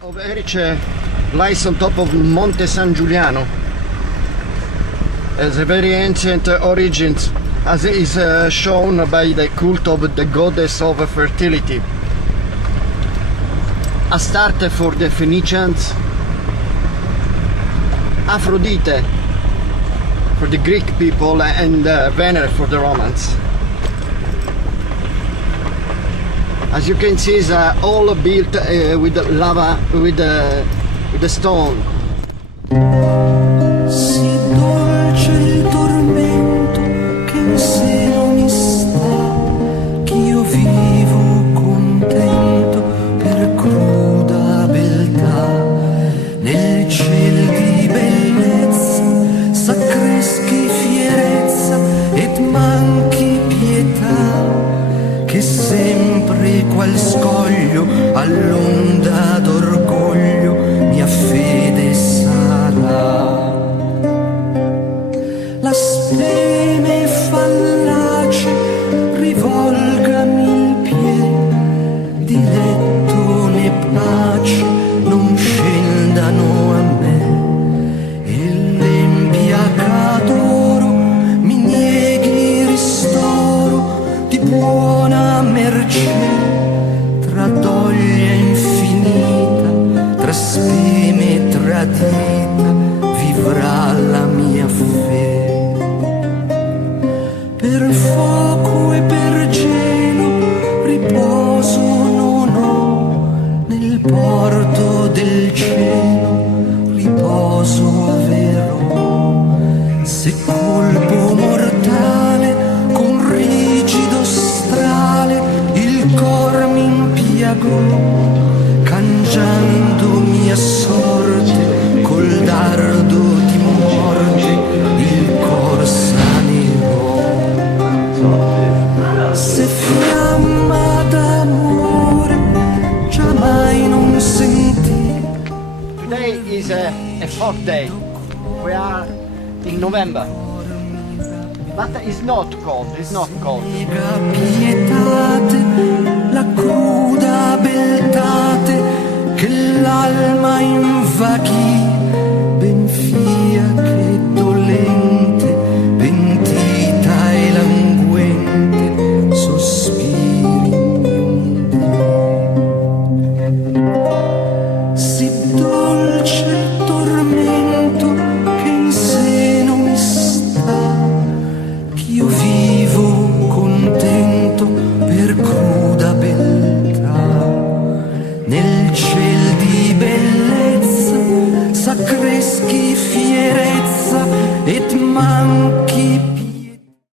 Of Erice lies on top of Monte San Giuliano. It has a very ancient origins, as is shown by the cult of the goddess of fertility. Astarte for the Phoenicians, Aphrodite for the Greek people, and Venere for the Romans. As you can see, it's all built with lava, with the stone. Sì dolce il tormento che in seno mi sta, che io vivo contento per cruda beltà. Nel ciel di bellezza s'accreschi fierezza ed manchi pietà, che sempre qual scoglio all'onda d'orgoglio mia fede sarà. La speme fallace rivolgami il piede, diletto né pace non scendano a me, e l'embia d'oro mi nieghi ristoro di buona mercé. Tra doglia infinita, tra speme tradita, vivrà la mia fede. Per fuoco e per gelo riposo non ho, nel porto del cielo riposo averò. Se colpo mortale con rigido strale il cor mi impiagò, cangiando mia sorte col dardo di morte il cor sanerò. Se fiamma d'amore già mai non sentì. Today is a hot day. We are in November. But it's not cold, it's not cold. Pietate, la cruda beltate che l'alma invaghi, ben fia che dolente, pentita e languente, sospiri un dì. Sì dolce tormento che in seno mi sta, io vivo contento per cruda beltà. Nel ciel di bellezza s'accreschi fierezza ed manchi